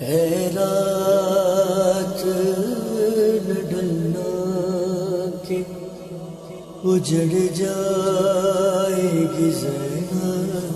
है रात न ढलना के उजड़ जाएगी ज़ैनब।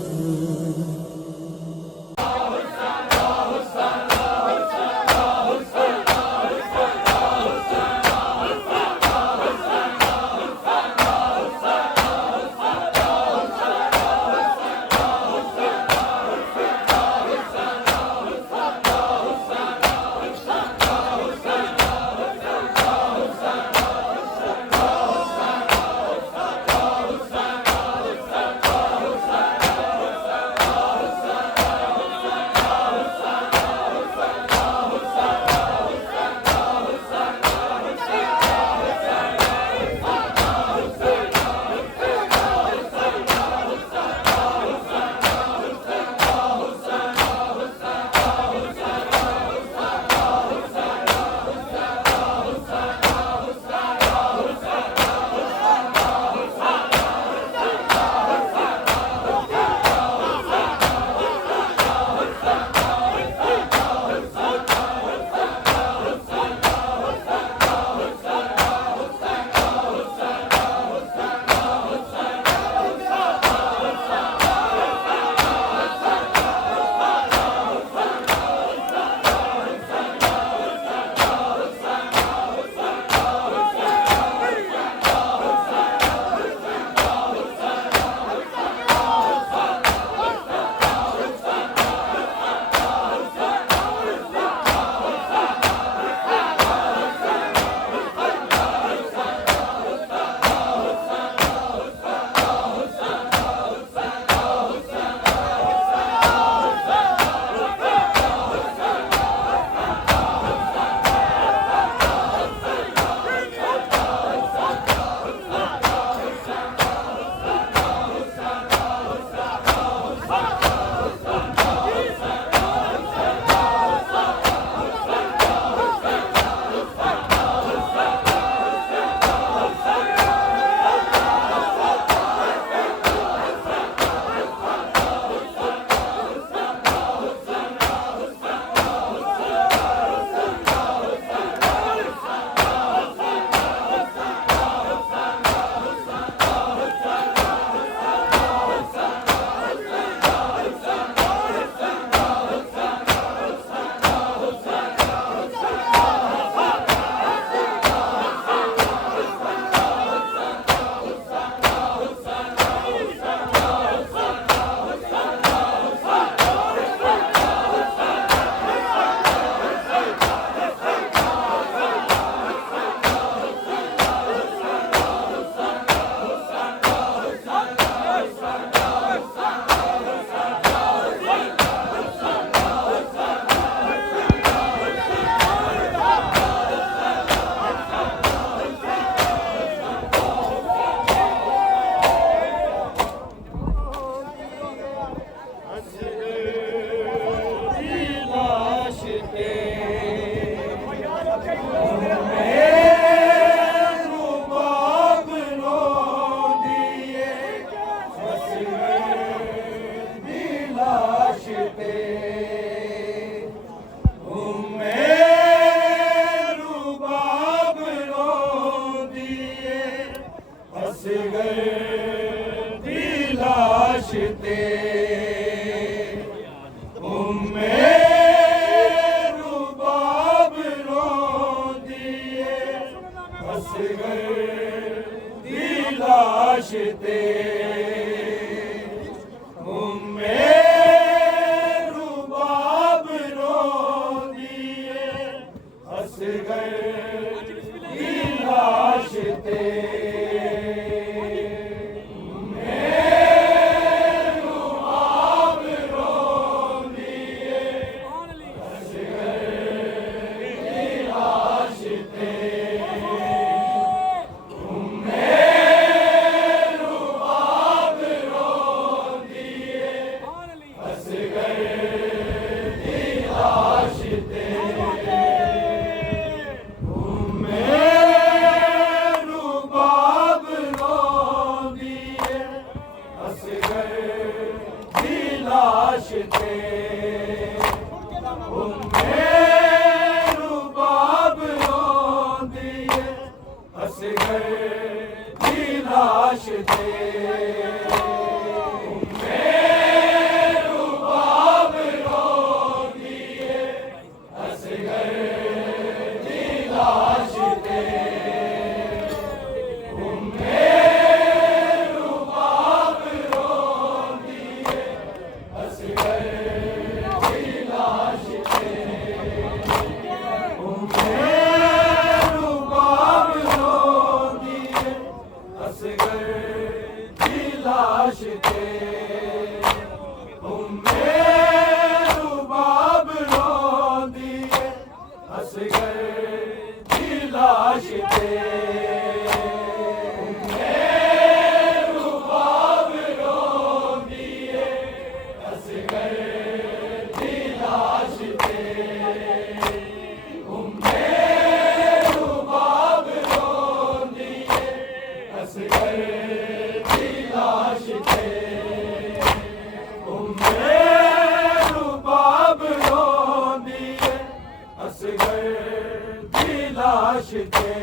लाश ते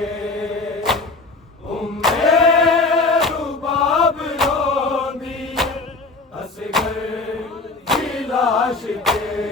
उम्मे रुबाब रोंदी असगर दी लाश ते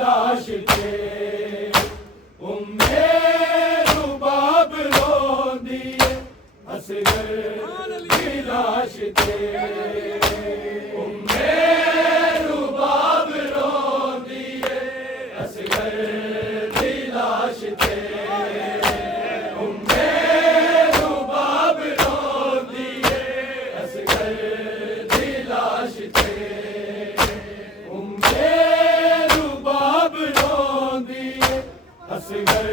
लाश ते उम्मे रुबाब रोंदी है असगर दी लाश ते उम्मे रुबाब रोंदी है असगर दी लाश ते उम्मे रुबाब रोंदी है असगर दी लाश ते उम्मे रुबाब रोंदी है असगर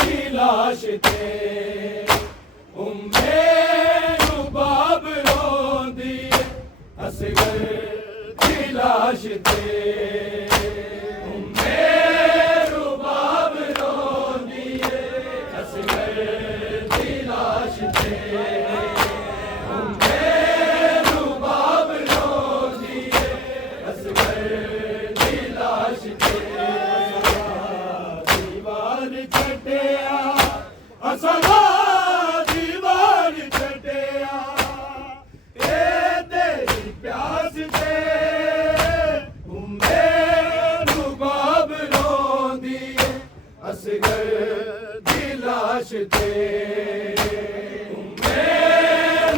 दी लाश ते उम्मे रुबाब रोंदी है असगर दी लाश ते उम्मे रुबाब रोंदी है असगर दी लाश ते उम्मे रुबाब रोंदी है असगर दी लाश ते दीवार छड्डिया असगा दीवार छड्डिया ए तेरी प्यास ते उम्मे रुबाब रोंदी है असगर दी लाश ते उम्मे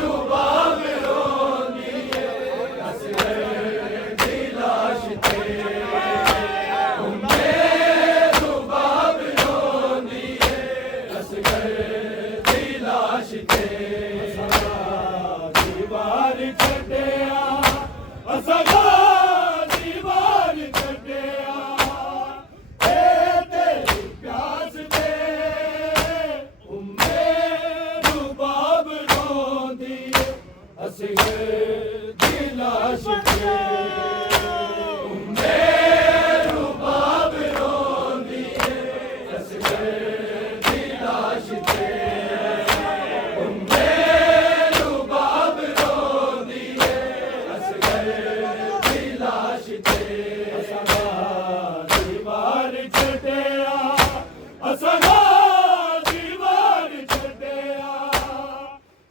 रुबाब रोंदी है असगर दी लाश ते उम्मे रुबाब रोंदी है असगर दी लाश ते दीवार छड्डिया असगा दीवार छड्डिया ए तेरी प्यास ते उम्मे रुबाब रोंदी है असगर दी लाश ते उम्मे रुबाब रोंदी है असगर दी लाश ते उम्मे रुबाब रोंदी है असगर दी लाश ते असगा दीवार छड्डिया असगा दीवार छड्डिया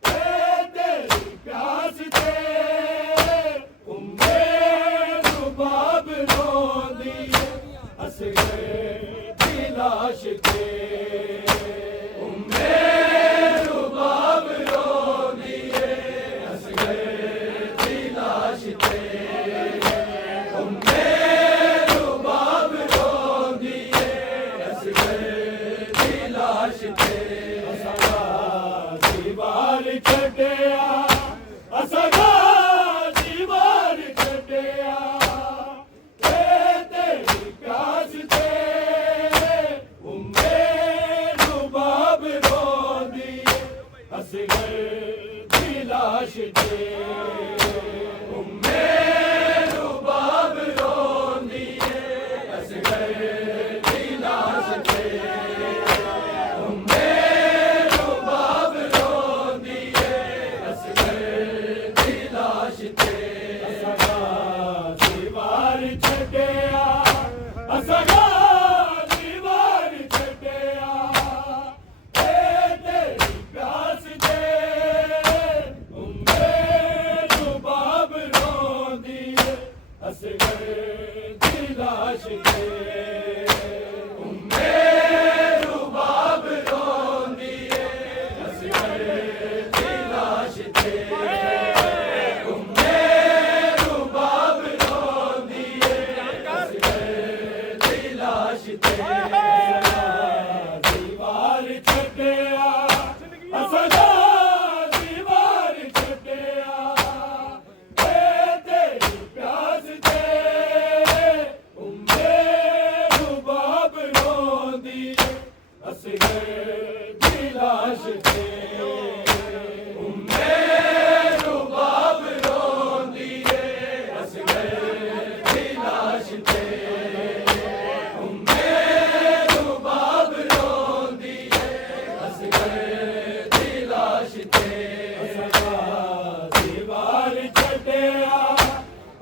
ए तेरी प्यास ते उम्मे रुबाब रोंदी है असगर दी लाश ते उम्मे रुबाब रोंदी है असगर दी लाश ते उम्मे रुबाब रोंदी है असगर दी लाश ते असगा दीवार छड्डिया असगा दीवार छड्डिया ए तेरी प्यास ते उम्मे रुबाब रोंदी है असगर दी लाश ते उम्मे रुबाब रोंदी है असगर दी लाश ते उम्मे रुबाब रोंदी है असगर दी लाश ते असगा दीवार छड्डिया असगा दीवार छड्डिया ए तेरी प्यास ते उम्मे रुबाब रोंदी है असगर दी लाश ते उम्मे रुबाब रोंदी है असगर दी लाश ते उम्मे रुबाब रोंदी है असगर दी लाश ते दीवार छड्डिया असगा दीवार छड्डिया ए तेरी प्यास ते उम्मे रुबाब रोंदी है असगर दी लाश ते उम्मे रुबाब रोंदी है असगर दी लाश ते उम्मे रुबाब रोंदी है असगर दी लाश ते असगा दीवार छड्डिया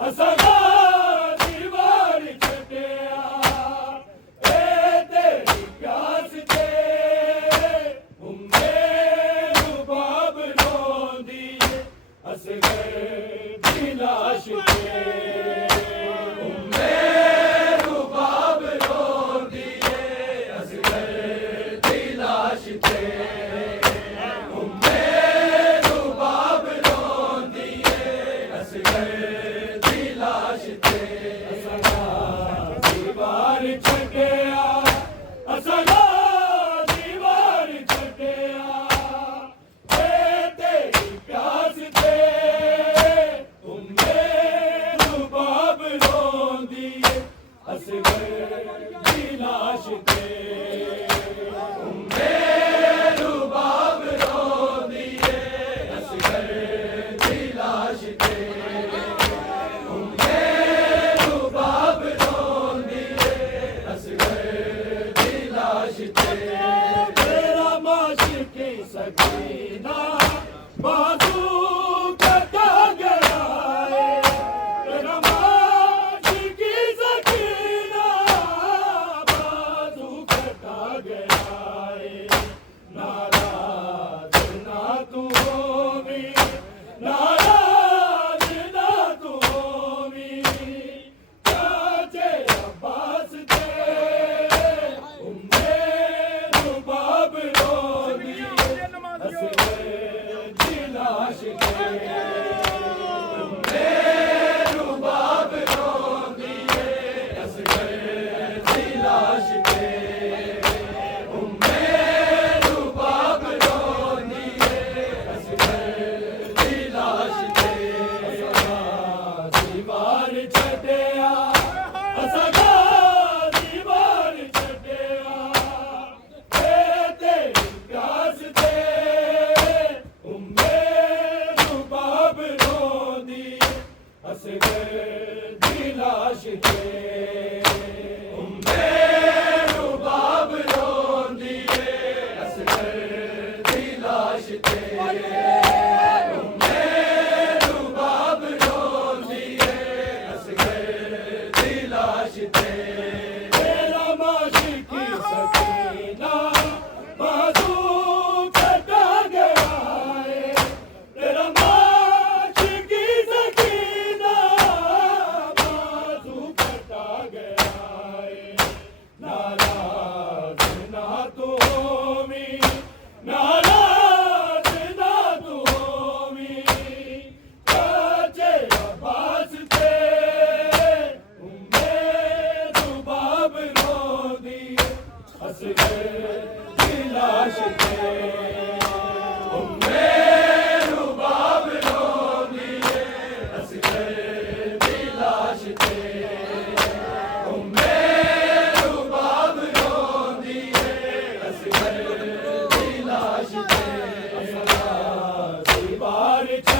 असगा दीवार छड्डिया ए तेरी प्यास ते उम्मे रुबाब रोंदी है असगर दी लाश ते उम्मे रुबाब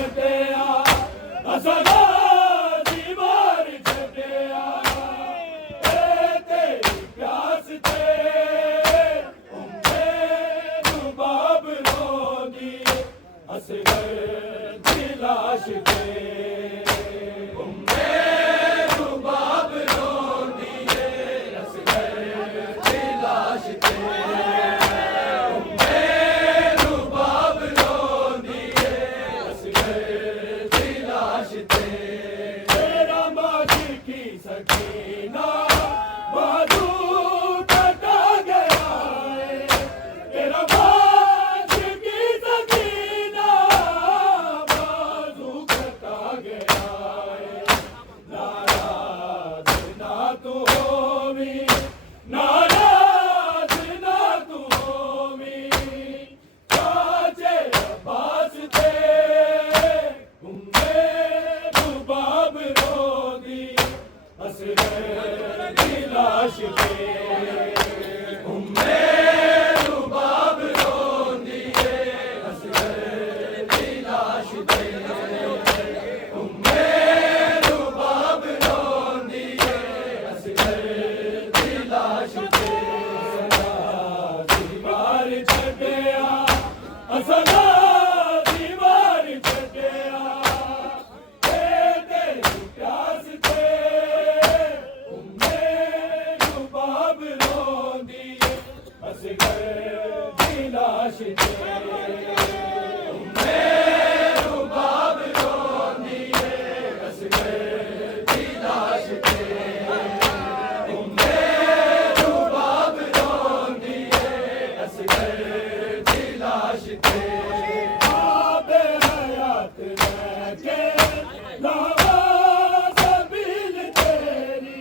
छड्डिया असां गाजी मार छड्डिया तेरी प्यास ते रुबाब रोंदी असगर दी लाश ते रुबाब रोंदी असगर दी लाश ते रुबाब रोंदी असगर दी लाश ते तेरा माजी की सकीना बाजू कटा गया है तेरा माजी की सकीना बाजू कटा गया है नाराज ना तू होवी नाराज ना तू होवी चाचे अब्बास ते रुबाब रोंदी असगर दी लाश ते रुबाब रोंदी असगर दी लाश ते रुबाब रोंदी असगर दी लाश ते दीवार छड्डिया असां दीवार छड्डिया तेरी प्यास ते रुबाब रोंदी असगर दी लाश ते रुबाब रोंदी असगर दी लाश ते रुबाब रोंदी असगर दी लाश ते आबे हयात लेके लावा सबील तेरी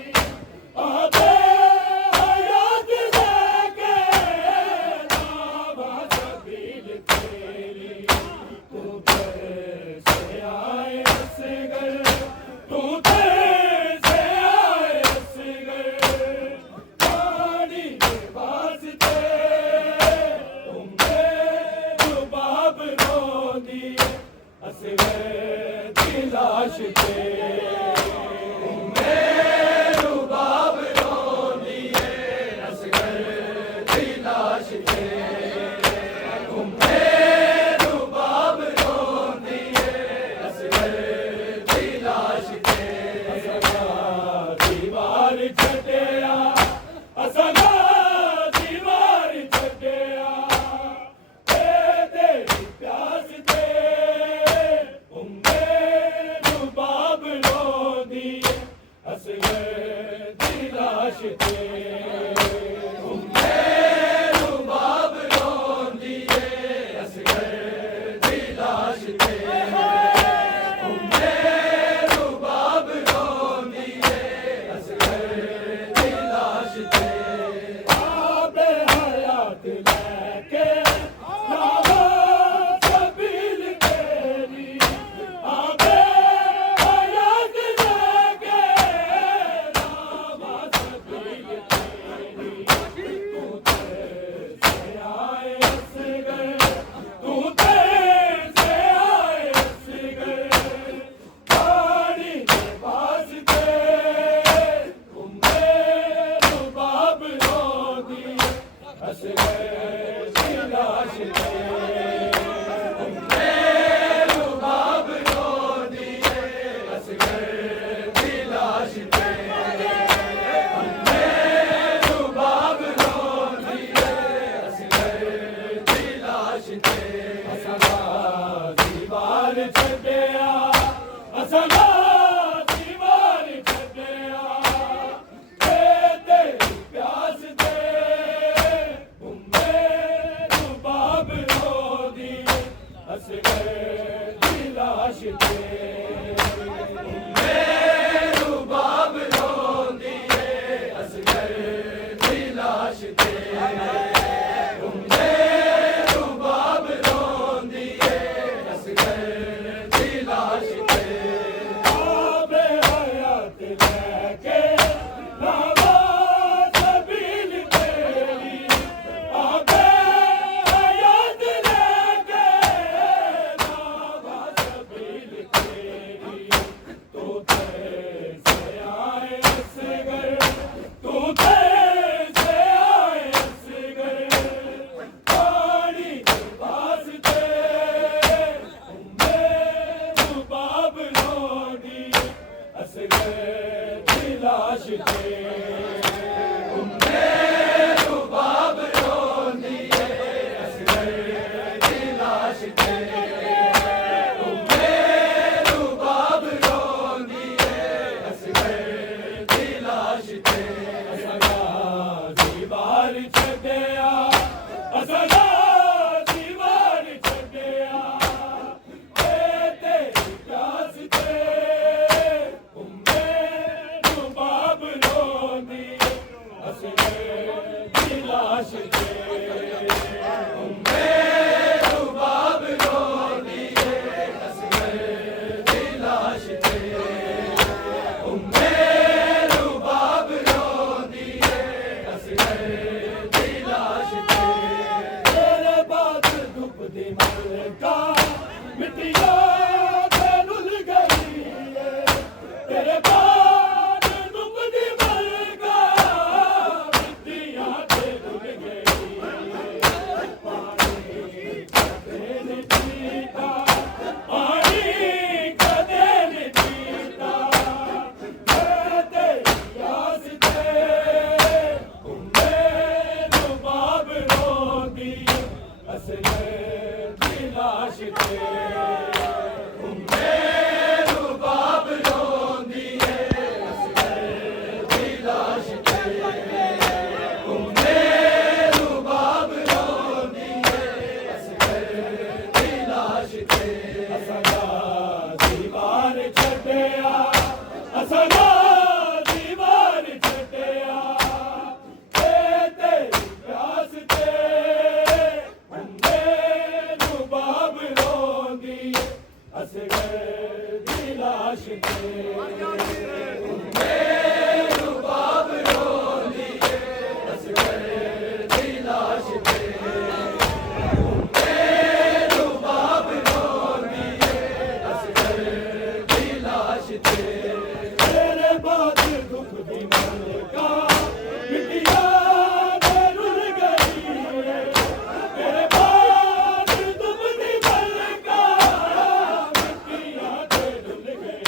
आबे हयात लेके लावा सबील तेरी तू से आए असगर तू से आए असगर पानी के वास्ते रुबाब रोंदी असगर दी लाश ते रुबाब रोंदी असगर दी लाश ते रुबाब रोंदी असगर दी लाश ते दीवार छड्डिया असां दीवार छड्डिया तेरी प्यास ते रुबाब रोंदी असगर दी लाश ते रुबाब रोंदी असगर दी लाश ते रुबाब रोंदी असगर दी लाश ते आबे हयात लेके लावा सबील तेरी आबे हयात लेके लावा सबील तेरी तू से आए असगर तू से आए असगर पानी के वास्ते रुबाब रोंदी असगर दी लाश ते रुबाब रोंदी असगर दी लाश ते रुबाब रोंदी असगर दी लाश ते असां दीवार छड्डिया असां दीवार छड्डिया तेरी प्यास ते रुबाब रोंदी असगर दी लाश ते रुबाब रोंदी असगर दी लाश ते रुबाब रोंदी असगर दी लाश ते आबे हयात लेके लावा सबील तेरी आबे हयात लेके लावा सबील दी लाश ते उम्मे रुबाब रोंदी है असगर दी लाश ते उम्मे रुबाब रोंदी है असगर दी लाश ते असगा दीवार छड्डिया असगा दीवार छड्डिया तेरी प्यास ते उम्मे रुबाब रोंदी असगर दी लाश ते उम्मे रुबाब रोंदी है असगर दी लाश ते उम्मे रुबाब रोंदी है असगर दी लाश ते तेरे बाद दुख दी मलका मिट्टिया ते रुल गई है तेरे बाद दुख दी मलका मिट्टिया ते रुल गई पानी कदे नहीं पीता मैं तेरी आस ते उम्मे रुबाब रोंदी असगर दी लाश ते उम्मे रुबाब रोंदी है असगर दी लाश ते उम्मे रुबाब रोंदी है असगर दी लाश ते असगा दीवार छड्डिया असगा दीवार छड्डिया तेरी प्यास ते उम्मे रुबाब रोंदी असगर दी लाश ते उम्मे रुबाब रोंदी है असगर दी लाश ते उम्मे रुबाब रोंदी है असगर दी लाश ते तेरे बाद दुख दी मलका मिट्टिया ते रुल गई है तेरे बाद दुख दी मलका मिट्टिया ते रुल गई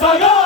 सागा